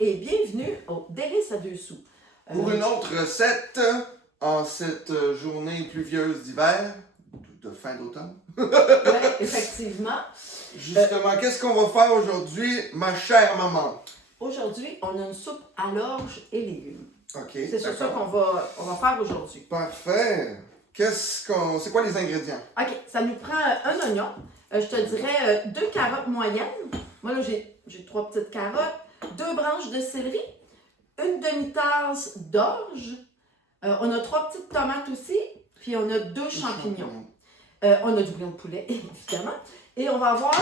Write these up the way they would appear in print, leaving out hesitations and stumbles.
et bienvenue au Délices à 2 sous. Pour une autre recette en cette journée pluvieuse d'hiver, de fin d'automne. Oui, effectivement. Justement, qu'est-ce qu'on va faire aujourd'hui, ma chère maman? Aujourd'hui, on a une soupe à l'orge et légumes. OK, C'est sur ça d'accord. qu'on va faire aujourd'hui. Parfait. C'est quoi les ingrédients? OK, ça nous prend un oignon. Je te dirais 2 carottes moyennes. Moi, là, j'ai 3 petites carottes, 2 branches de céleri, une demi-tasse d'orge. On a 3 petites tomates aussi, puis on a 2 champignons. On a du bouillon de poulet, évidemment. Et on va avoir,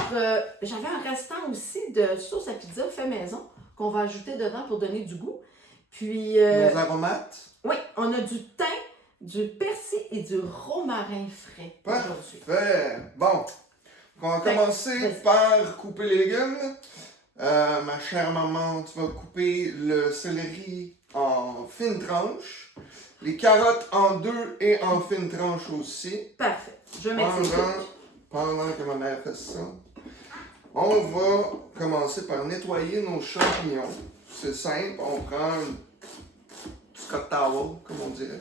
j'avais un restant aussi de sauce à pizza fait maison qu'on va ajouter dedans pour donner du goût. Puis, Nos aromates? oui, on a du thym, du persil et du romarin frais aujourd'hui. Parfait. Bon, on va commencer par couper les légumes. Ma chère maman, tu vas couper le céleri en fines tranches, les carottes en 2 et en fines tranches aussi. Parfait. Je m'excuse. Pendant que ma mère fait ça, on va commencer par nettoyer nos champignons. C'est simple, on prend un Scott Towel, comme on dirait.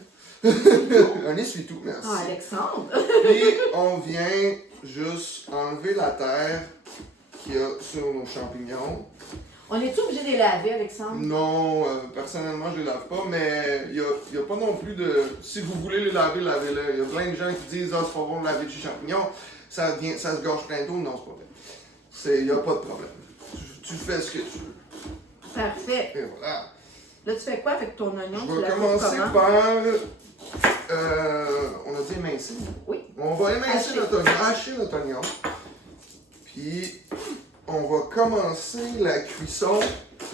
Un essuie-tout, merci. Ah, Alexandre! Puis on vient juste enlever la terre qu'il y a sur nos champignons. On est-tu obligé de les laver, Alexandre? Non, personnellement, je les lave pas, mais il y a pas non plus de... Si vous voulez les laver, lavez-les. Il y a plein de gens qui disent « Ah, c'est pas bon de laver du champignon, ça se gorge plein d'eau. » Non, c'est pas vrai. Il n'y a pas de problème. Tu fais ce que tu veux. Parfait. Et voilà. Là, tu fais quoi avec ton oignon? Je vais commencer par... on a dit émincer. Oui. On va émincer notre oignon, hacher notre oignon. Puis, on va commencer la cuisson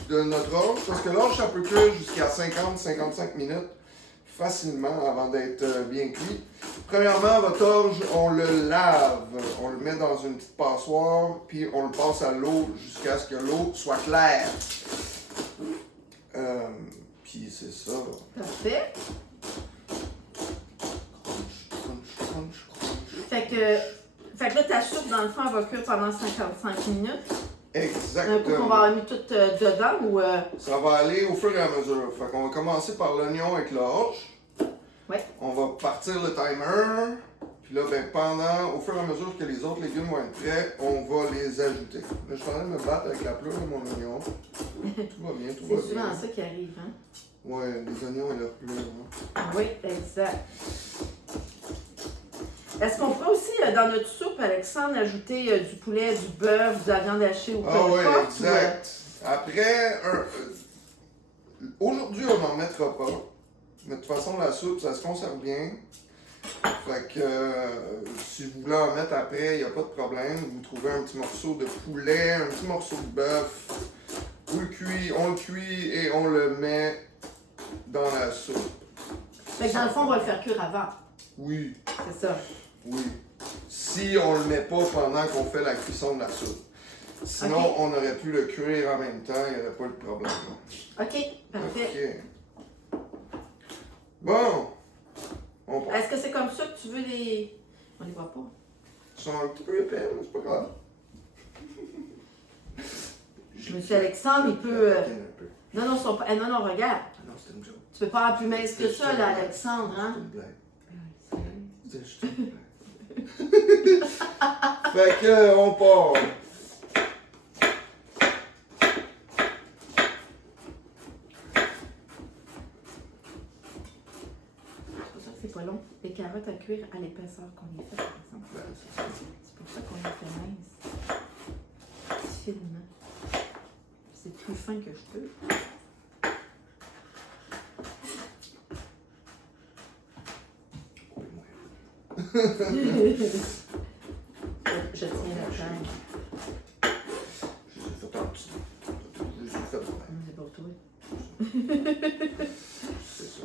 de notre orge, parce que l'orge, ça peut cuire jusqu'à 50-55 minutes facilement avant d'être bien cuit. Premièrement, votre orge, on le lave. On le met dans une petite passoire, puis on le passe à l'eau jusqu'à ce que l'eau soit claire. Puis c'est ça. Parfait. Crunch. Fait que là, ta soupe, dans le fond, elle va cuire pendant 55 minutes. Exactement. Un coup qu'on va avoir mis tout dedans ou... Ça va aller au fur et à mesure. Fait qu'on va commencer par l'oignon avec l'orge. Ouais. On va partir le timer. Puis là, au fur et à mesure que les autres légumes vont être prêts, on va les ajouter. Là, je suis en train de me battre avec la pleure de mon oignon. Tout va bien, tout va bien. C'est souvent ça qui arrive, hein? Ouais, les oignons et leur pleure. Hein. Oui, exact. Est-ce qu'on peut aussi, dans notre soupe, Alexandre, ajouter du poulet, du bœuf, de la viande hachée ou peu oui, importe? exact. Après, aujourd'hui, on n'en mettra pas. Mais de toute façon, la soupe, ça se conserve bien. Fait que si vous voulez en mettre après, il n'y a pas de problème. Vous trouvez un petit morceau de poulet, un petit morceau de bœuf. On le cuit et on le met dans la soupe. Fait que dans le fond, on va le faire cuire avant. Oui. C'est ça. Oui. Si on le met pas pendant qu'on fait la cuisson de la soupe. Sinon, on aurait pu le cuire en même temps, il n'y aurait pas de problème. OK, parfait. OK. Bon. Est-ce que c'est comme ça que tu veux les... On les voit pas. Ils sont un petit peu épais, mais c'est pas grave. Monsieur Alexandre, il peut... Un peu. Non, ils sont pas... non, regarde. Non, c'était une joke. Tu peux pas avoir plus mince que ça, là, Alexandre, hein? C'était juste une blague. Fait que, on part. C'est pour ça que c'est pas long. Les carottes à cuire à l'épaisseur qu'on les fait, par exemple. C'est pour ça qu'on les fait minces. Finement. C'est plus fin que je peux. Je tiens la table. Je les ai fait un petit. Je les ai fait moi-même. C'est pour toi. C'est ça.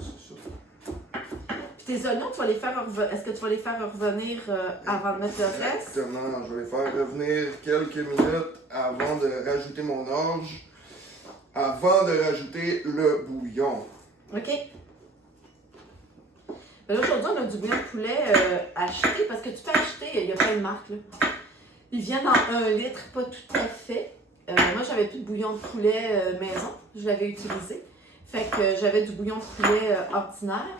Puis tes oignons, tu vas les faire est-ce que tu vas les faire revenir avant de mettre le reste? Exactement. Je vais les faire revenir quelques minutes avant de rajouter mon orge, avant de rajouter le bouillon. OK. Là, aujourd'hui, on a du bouillon de poulet acheté, parce que tu peux acheter, il y a plein de marques, là. Ils viennent en 1 litre, pas tout à fait. moi, j'avais plus de bouillon de poulet maison. Je l'avais utilisé. Fait que j'avais du bouillon de poulet ordinaire.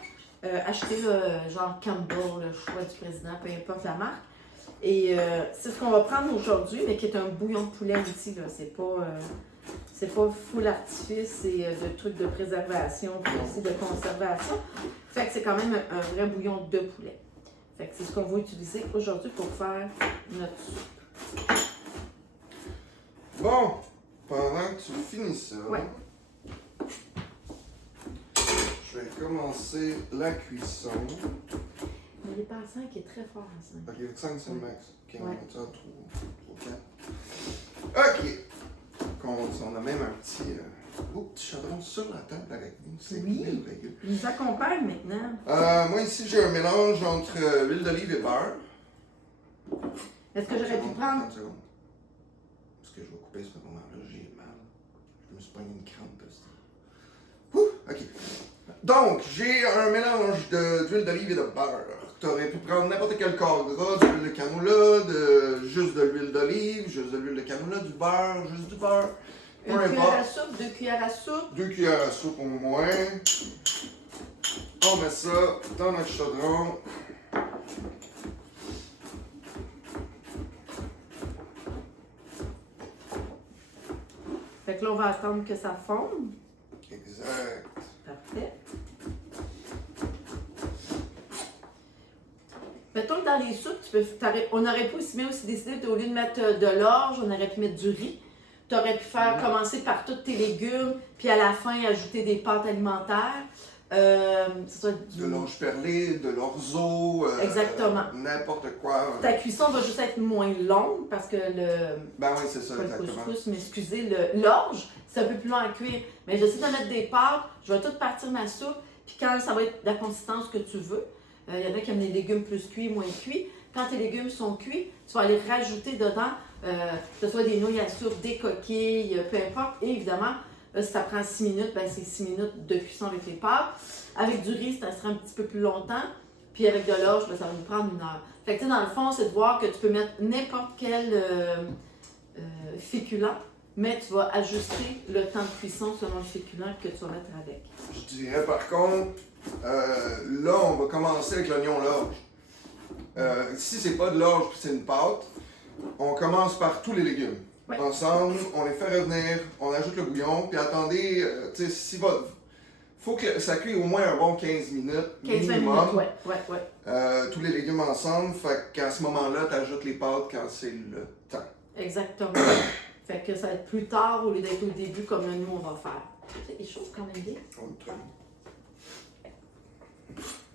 Acheté genre Campbell, le choix du président, peu importe la marque. Et c'est ce qu'on va prendre aujourd'hui, mais qui est un bouillon de poulet aussi. C'est pas full artifice et de trucs de préservation, puis aussi de conservation. Fait que c'est quand même un vrai bouillon de poulet. Fait que c'est ce qu'on va utiliser aujourd'hui pour faire notre soupe. Bon, pendant que tu finis ça, Ouais. je vais commencer la cuisson. Mais il est pas à 5, il est très fort à 5. Ok, 5 c'est le max. Ok, on va Ouais. mettre ça à 3, 4. Ok. On a même un petit chaudron sur la table avec nous. C'est Oui. merveilleux. Il nous accompagne maintenant. Moi ici j'ai un mélange entre huile d'olive et beurre. Est-ce que j'aurais pu 30 prendre... secondes. Parce que je vais couper ce moment-là, j'ai mal. Je me suis pogné une crampe. Ok. Donc, j'ai un mélange d'huile d'olive et de beurre. Tu aurais pu prendre n'importe quel corps gras, de l'huile de canola, juste de l'huile d'olive, juste de l'huile de canola, du beurre, juste du beurre. Peu Une cuillère importe. à soupe, 2 cuillères à soupe. 2 cuillères à soupe au moins. On met ça dans notre chaudron. Fait que là, on va attendre que ça fonde. Exact. Parfait. Mettons que dans les soupes, on aurait pu aussi décider, au lieu de mettre de l'orge, on aurait pu mettre du riz. Tu aurais pu faire commencer par tous tes légumes, puis à la fin, ajouter des pâtes alimentaires. De l'orge perlée, de l'orzo. Exactement. N'importe quoi. Ta cuisson va juste être moins longue parce que Ben oui, c'est ça, pas le exactement. couscous, mais excusez, l'orge, c'est un peu plus long à cuire. Mais j'essaie de mettre des pâtes, je vais tout partir ma soupe, puis quand ça va être la consistance que tu veux, il y en a qui aiment les légumes plus cuits, moins cuits. Quand tes légumes sont cuits, tu vas aller rajouter dedans, que ce soit des nouilles à soupe, des coquilles, peu importe. Et évidemment, si ça prend 6 minutes, ben c'est 6 minutes de cuisson avec les pâtes. Avec du riz, ça sera un petit peu plus longtemps. Puis avec de l'orge, ben, ça va nous prendre 1 heure. Fait que tu sais, dans le fond, c'est de voir que tu peux mettre n'importe quel féculent, mais tu vas ajuster le temps de cuisson selon le féculent que tu vas mettre avec. Je dirais par contre, là, on va commencer avec l'oignon l'orge. Si c'est pas de l'orge puis c'est une pâte, on commence par tous les légumes. Ouais. Ensemble, on les fait revenir, on ajoute le bouillon, puis attendez, tu sais, faut que ça cuise au moins un bon 15 minutes 15-20 minimum. minutes, ouais. Tous les légumes ensemble, fait qu'à ce moment-là, tu ajoutes les pâtes quand c'est le temps. Exactement. Fait que ça va être plus tard au lieu d'être au début comme nous on va faire. C'est des choses quand même bien. On le trouve.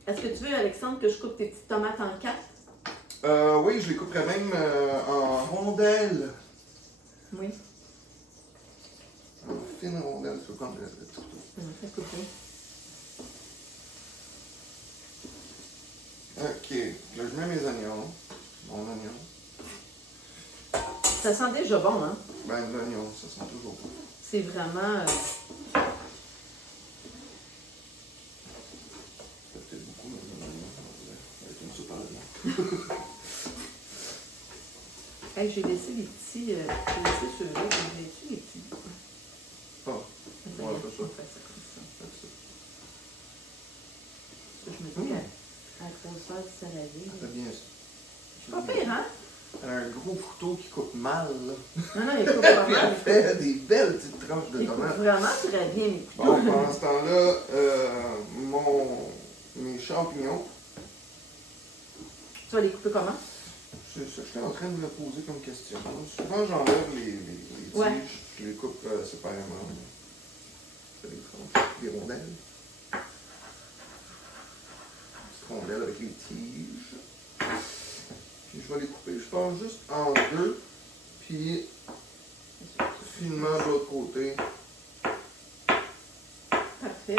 Est-ce que tu veux, Alexandre, que je coupe tes petites tomates en 4? Oui, je les couperais même en rondelles. Oui. En fines rondelles, c'est comme le couteau. On va faire couper. Ok, là je mets mes oignons. Mon oignon. Ça sent déjà bon, hein? Ben l'oignon, ça sent toujours bon. C'est vraiment... Peut-être beaucoup, mais l'oignon, avec une soupe à l'oignon. Hey, j'ai laissé les petits... j'ai laissé ceux-là, j'ai laissé les petits. Ah, On ouais, fait c'est ça. ça comme ça. Je me dis qu'à la grosseur du saladier... C'est bien ça. C'est pas pire, hein? Elle a un gros couteau qui coupe mal, là. Non, il coupe Puis elle vraiment. fait des belles petites tranches de Il coupe tomates. vraiment très bien, mes couteaux. Bon, pendant ce temps-là, mes champignons, Tu vas les couper comment? c'est ça, j'étais en train de me poser comme question. Souvent, j'enlève les tiges, Ouais. je les coupe séparément. Je fais des tranches, des rondelles. Des rondelles avec les tiges. Puis je vais les couper, je pense juste en deux, puis finement de l'autre côté. Parfait.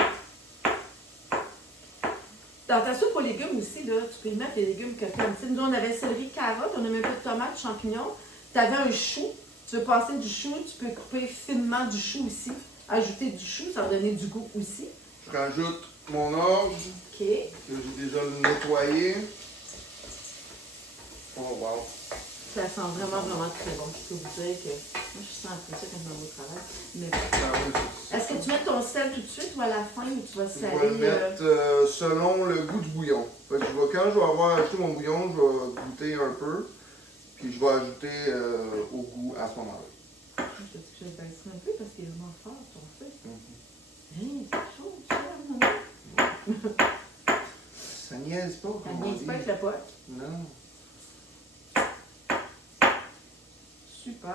Dans ta soupe aux légumes aussi, là, tu peux y mettre les légumes que tu aimes. Tu sais, nous, on avait céleri, carottes, on a mis un peu de tomates, champignons. Tu avais un chou. Tu veux passer du chou, tu peux couper finement du chou aussi. Ajouter du chou, ça va donner du goût aussi. Je rajoute mon orge, OK. que j'ai déjà nettoyé. Oh wow! Ça sent vraiment, vraiment très bon. Je peux vous dire que moi, je sens un peu ça quand je vais au travail. Mais Ah oui, est-ce que tu mets ton sel tout de suite ou à la fin ou tu vas je saler? vais le mettre selon le goût du bouillon. Fait que quand je vais avoir ajouté mon bouillon, je vais goûter un peu. Puis je vais ajouter au goût à ce moment-là. Je vais le baisser un peu parce qu'il est vraiment fort ton feu. Mhm. C'est chaud, ça, non? Ça niaise pas, Ça comme on niaise dit. pas avec le pot. Non. Super.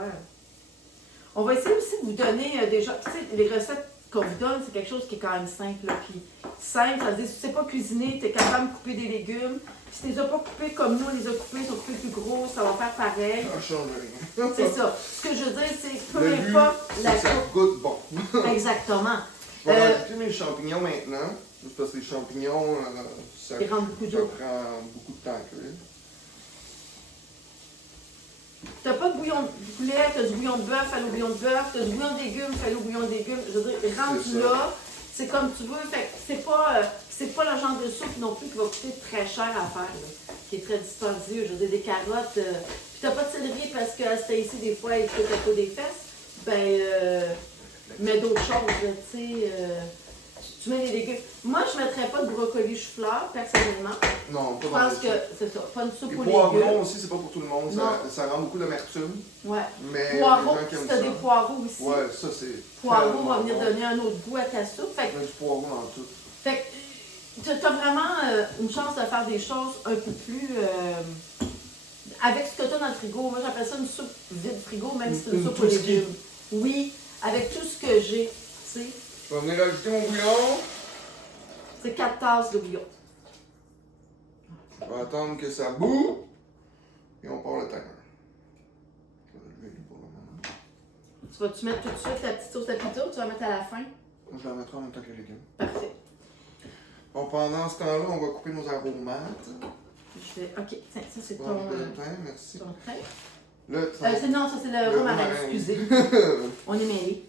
On va essayer aussi de vous donner déjà, tu sais, les recettes qu'on vous donne, c'est quelque chose qui est quand même simple. Là. Puis simple, ça veut dire si tu sais pas cuisiner, tu es capable de couper des légumes. Si tu les as pas coupés comme nous, on les a coupés, ils sont coupés plus gros, ça va faire pareil. Ça change rien. C'est ça. Ce que je veux dire, c'est peu Le but, importe c'est la que ça coupe. goûte bon. Exactement. Je vais rajouter mes champignons maintenant. Juste parce que les champignons, ça Ils rendent beaucoup ça d'eau. prend beaucoup de temps à cuire. T'as pas de bouillon de poulet, t'as du bouillon de bœuf, fais-le au bouillon de bœuf, t'as du bouillon de légumes, fais-le au bouillon de légumes. Je veux dire, rendu C'est ça. là, c'est comme tu veux. Fait que c'est pas le genre de soupe non plus qui va coûter très cher à faire, là, qui est très dispendieux. Je veux dire, des carottes, puis t'as pas de céleri parce que c'était ici des fois, il fait à côté des fesses. Ben, mets d'autres choses, là, tu sais. Tu mets les légumes. Moi, je mettrais pas de brocoli chou-fleur, personnellement. Non, Je pas dans pense les que c'est ça, pas une soupe Les aux poivrons légumes. aussi, c'est pas pour tout le monde. Non. Ça rend beaucoup d'amertume. Ouais. Mais Poireaux, les gens qui si aiment t'as ça. des poireaux aussi. Ouais, ça c'est. Poireaux tellement va venir bon. donner un autre goût à ta soupe. Fait Il y a du poireau dans tout. que t'as vraiment une chance de faire des choses un peu plus. Avec ce que t'as dans le frigo. Moi, j'appelle ça une soupe vide frigo, même si c'est une soupe aux tout ski. légumes. Oui, avec tout ce que j'ai. Tu sais, Je vais venir ajouter mon bouillon. c'est 4 tasses de bouillon. Je vais attendre que ça boue. Et on part le timer. Je vais le lever pour le moment. Tu vas-tu mettre tout de suite la petite sauce à pizza ou tu vas mettre à la fin? Je vais la mettre en même temps que les légumes. Parfait. Bon, pendant ce temps-là, on va couper nos aromates. Je vais. Ok, tiens, ça c'est ton, Branche de thym, merci. ton thym. Le Non, ça c'est le romarin, excusez. On est mêlés.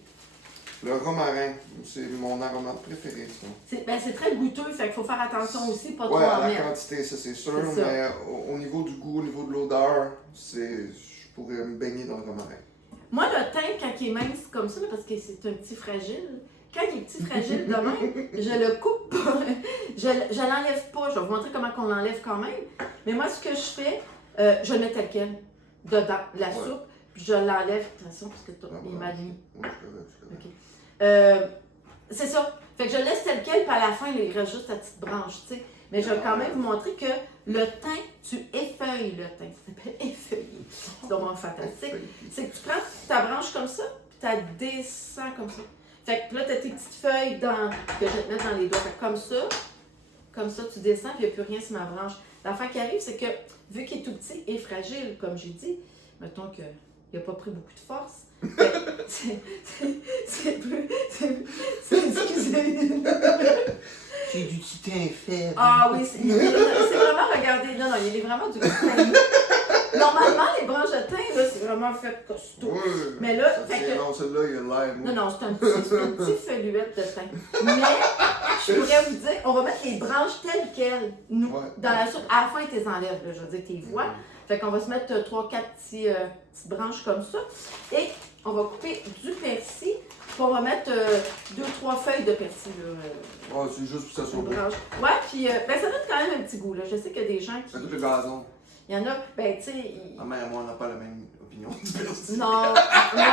Le romarin, c'est mon aromate préféré, ça. C'est très goûteux, fait qu'il faut faire attention aussi, pas trop Ouais, en à la mettre. quantité, ça c'est sûr, C'est ça. mais au niveau du goût, au niveau de l'odeur, je pourrais me baigner dans le romarin. Moi, le thym, quand il est mince comme ça, là, parce que c'est un petit fragile, quand il est petit fragile de même, je le coupe pas. Je l'enlève pas. Je vais vous montrer comment on l'enlève quand même. Mais moi, ce que je fais, je le mets tel quel, dedans, la soupe, puis je l'enlève. Attention, parce que il est mal mis. Oui, je suis correct. Ok. C'est ça. Fait que je laisse tel quel, puis à la fin, il reste juste la petite branche, tu sais. Mais je vais quand même vous montrer que le thym, tu effeuilles le thym. Ça s'appelle effeuiller. C'est vraiment fantastique. C'est que tu prends ta branche comme ça, puis tu la descends comme ça. Fait que là, tu as tes petites feuilles que je vais te mettre dans les doigts. Fait que comme ça, tu descends, puis il n'y a plus rien sur ma branche. L'affaire qui arrive, c'est que, vu qu'il est tout petit et fragile, comme j'ai dit, mettons qu'il n'a pas pris beaucoup de force, c'est plus. Excusez. J'ai du titin faible. Ah oui, c'est vraiment, regardez, non, il est vraiment du petit. Normalement, les branches de thym, là, c'est vraiment fait costaud. Oui, Mais là, ça fait tient, que- non, celui-là, il a l'air. Non, non, c'est un petit feuilluette de thym. Mais, je pourrais vous dire, on va mettre les branches telles quelles, nous, Ouais. dans la soupe. À la fin, tu les enlèves, là, je veux dire, tu les vois. Fait qu'on va se mettre 3-4 petites branches comme ça. Et on va couper du persil. Puis on va mettre 2-3 feuilles de persil, là. Ouais, c'est juste pour que ça soit Une beau. branche. Ouais, puis ben, ça donne quand même un petit goût, là. Je sais qu'il y a des gens qui... C'est tout le gazon. Il y en a, ben, tu sais... ils- Ma mère et moi, on n'a pas la même opinion du persil. Non, moi,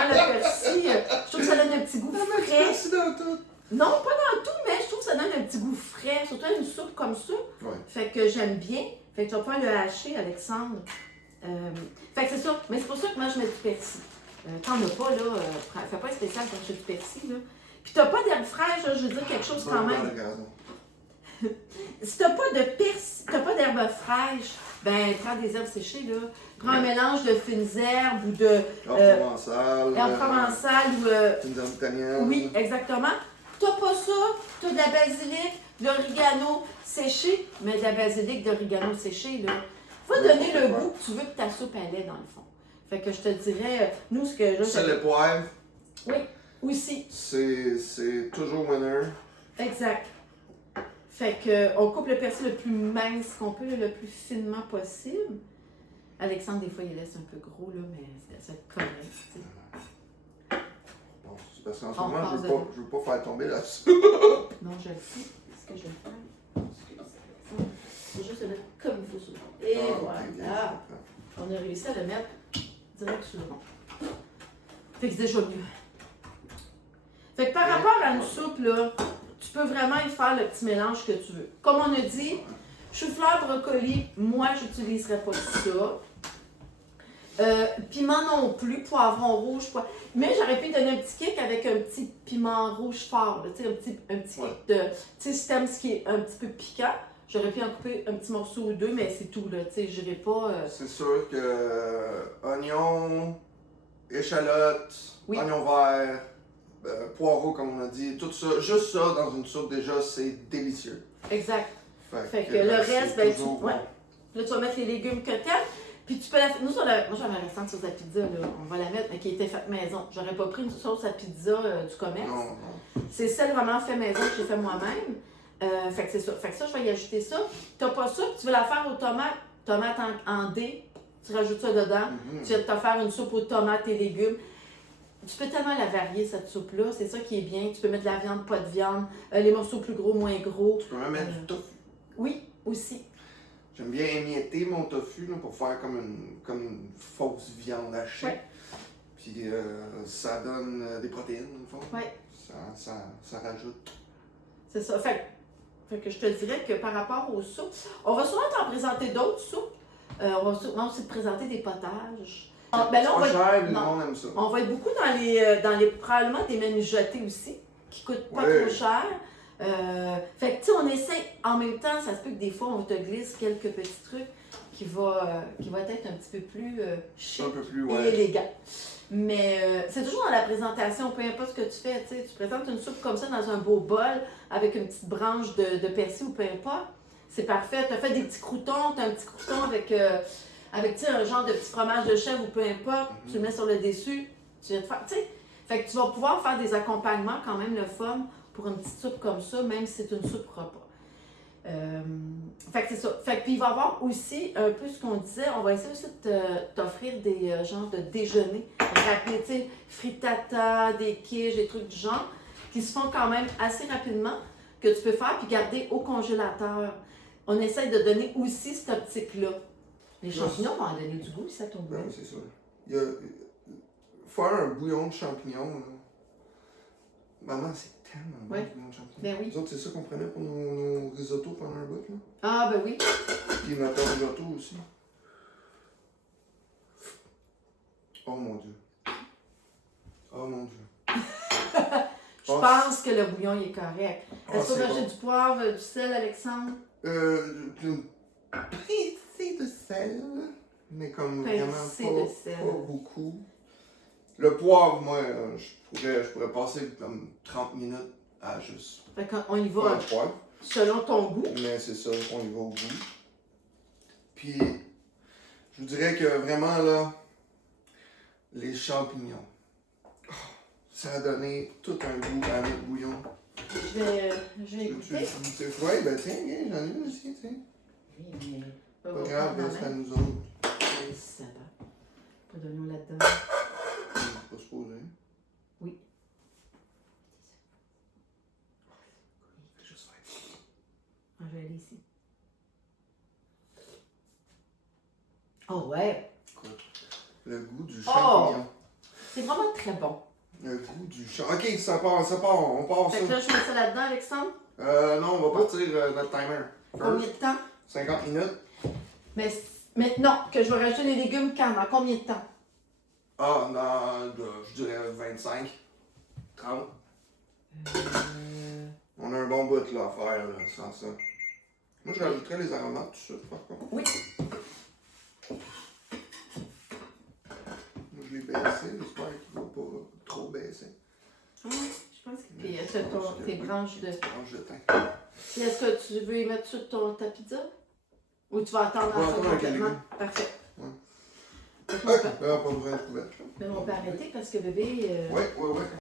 le persil, je trouve que ça donne un petit goût Du frais. persil dans tout. Non, pas dans tout, mais je trouve que ça donne un petit goût frais, surtout une soupe comme ça. Ouais. Fait que j'aime bien. Fait que tu vas pouvoir le hacher, Alexandre. Fait que c'est ça. Mais c'est pour ça que moi, je mets du persil. T'en as pas, là. Fais pas un spécial pour acheter du persil, là. Puis t'as pas d'herbe fraîche, là, je veux dire quelque chose quand Dans même. le gazon. Si t'as pas de persil, t'as pas d'herbe fraîche, ben prends des herbes séchées, là. Prends un mélange de fines herbes ou de Herbe provençale. herbes provençales ou... Une herbe italienne. Oui, exactement. T'as pas ça, t'as de la basilic, de l'origano séché, mais de la basilic, de l'origano séché, là. Va donner le goût que tu veux que ta soupe ait, dans le fond. Fait que je te dirais, nous, ce que là... Sel et poivre, Oui, aussi, c'est toujours winner. exact. Fait que on coupe le persil le plus mince qu'on peut, le plus finement possible. Alexandre, des fois, il laisse un peu gros, là, mais ça va être correct. Tu sais. Bon, c'est parce qu'en ce On moment, passe je veux pas faire tomber là-dessus. Non, je le sais. Ce que je vais faire, c'est juste le mettre comme il faut sur le rond. Et Ah, ok, voilà. On a réussi à le mettre direct sur le rond. Fait que c'est déjà mieux. Fait que par rapport à une soupe, là, tu peux vraiment y faire le petit mélange que tu veux. Comme on a dit, chou-fleur, brocoli, moi, j'utiliserais pas ça. Piment non plus, poivron rouge, mais j'aurais pu donner un petit kick avec un petit piment rouge fort, là, un petit kick de, si t'aimes ce qui est un petit peu piquant, j'aurais pu en couper un petit morceau ou deux, mais c'est tout, là, je n'irai pas... C'est sûr que oignons, échalotes, Oui. oignons verts, poireaux, comme on a dit, tout ça, juste ça dans une soupe, déjà, c'est délicieux. Exact. Fait que le reste, ben, toujours ouais. Là, tu vas mettre les légumes que t'aimes. Puis tu peux la faire. Moi, j'avais un restant de sauce à pizza, là. On va la mettre, mais qui était faite maison. J'aurais pas pris une sauce à pizza du commerce. Non. C'est celle vraiment faite maison que j'ai fait moi-même. Fait que c'est ça. Fait que ça, je vais y ajouter ça. T'as pas ça, puis tu veux la faire aux tomates. Tomates en dés. Tu rajoutes ça dedans. Tu vas te faire une soupe aux tomates et légumes. Tu peux tellement la varier, cette soupe-là. C'est ça qui est bien. Tu peux mettre de la viande, pas de viande. Les morceaux plus gros, moins gros. Tu peux même mettre du tofu. Oui, aussi. J'aime bien émietter mon tofu là, pour faire comme une fausse viande hachée. Ouais. Puis ça donne des protéines, dans le fond. Ouais. Ça rajoute. C'est ça. Fait que je te dirais que par rapport aux soupes, on va souvent t'en présenter d'autres soupes. On va souvent aussi te présenter des potages. Ben là, Pas cher, le non. monde aime ça. On va être beaucoup dans les probablement des menus jetés aussi, qui coûtent pas trop cher. Fait que tu sais, on essaie en même temps, ça se peut que des fois on te glisse quelques petits trucs qui va être un petit peu plus chic Un peu plus, et élégant. Mais c'est toujours dans la présentation, peu importe ce que tu fais, tu sais, tu présentes une soupe comme ça dans un beau bol avec une petite branche de persil ou peu importe, c'est parfait. Tu as fait des petits croûtons, tu as un petit crouton avec tu sais, un genre de petit fromage de chèvre ou peu importe, tu le mets sur le dessus, tu vas te faire, tu sais, fait que tu vas pouvoir faire des accompagnements quand même le fun pour une petite soupe comme ça, même si c'est une soupe repas. Fait que c'est ça. Fait que puis il va y avoir aussi un peu ce qu'on disait, on va essayer aussi de t'offrir des genres de déjeuner rapides, tu sais, frittata, des quiches, des trucs du genre, qui se font quand même assez rapidement, que tu peux faire puis garder au congélateur. On essaie de donner aussi cette optique-là. Les champignons vont en donner du goût, ça tombe bien. Oui, c'est ça. Il y a, faire un bouillon de champignons, là. Maman, c'est tellement bon, le bouillon de champignons. Ben oui. Nous autres, c'est ça qu'on prenait pour nos risottos pendant un bout, là. Ah, ben oui. Puis notre risotto aussi. Oh mon Dieu. Oh mon Dieu. Je pense que le bouillon il est correct. Est-ce que tu c'est rajoutes bon. du poivre, du sel, Alexandre? Une pincée de sel, mais comme Pincée vraiment de sel. pas beaucoup. Le poivre, moi, je pourrais passer comme 30 minutes à juste Fait qu'on y faire va le poivre. selon ton goût. Mais c'est ça, on y va au goût. Puis, je vous dirais que vraiment, là, les champignons, ça a donné tout un goût à notre bouillon. Je vais écouter. Ouais, ben tiens, viens, j'en ai une aussi, tiens. Oui, mais Pas grave, là, c'est à nous autres. Ça va. Pas d'oignon là-dedans. Pas supposé. Oui. Juste faire. Ah, je vais aller ici. Oh ouais. Écoute, le goût du champignon. C'est vraiment très bon. Le goût du champignon. Ok, ça part, on part Fait que ça. là, je mets ça là-dedans, Alexandre. Non, on va partir notre timer. Combien de temps? 50 minutes. Mais non, que je vais rajouter les légumes quand? Dans combien de temps? Ah, je dirais 25, 30. On a un bon bout là, à faire là, sans ça. Moi, je rajouterais les aromates tout de suite, par contre. Oui. Moi, je l'ai baissé, j'espère qu'il ne va pas trop baisser. Ah, je pense que puis, tes branches de... Branche de thym. Puis est-ce que tu veux y mettre sur ta pizza? Ou tu vas attendre On va à attendre avec les légumes. Parfait. Ouais. Fait que Ok, là, pas besoin de couvercle. on peut arrêter parce que bébé... Ouais.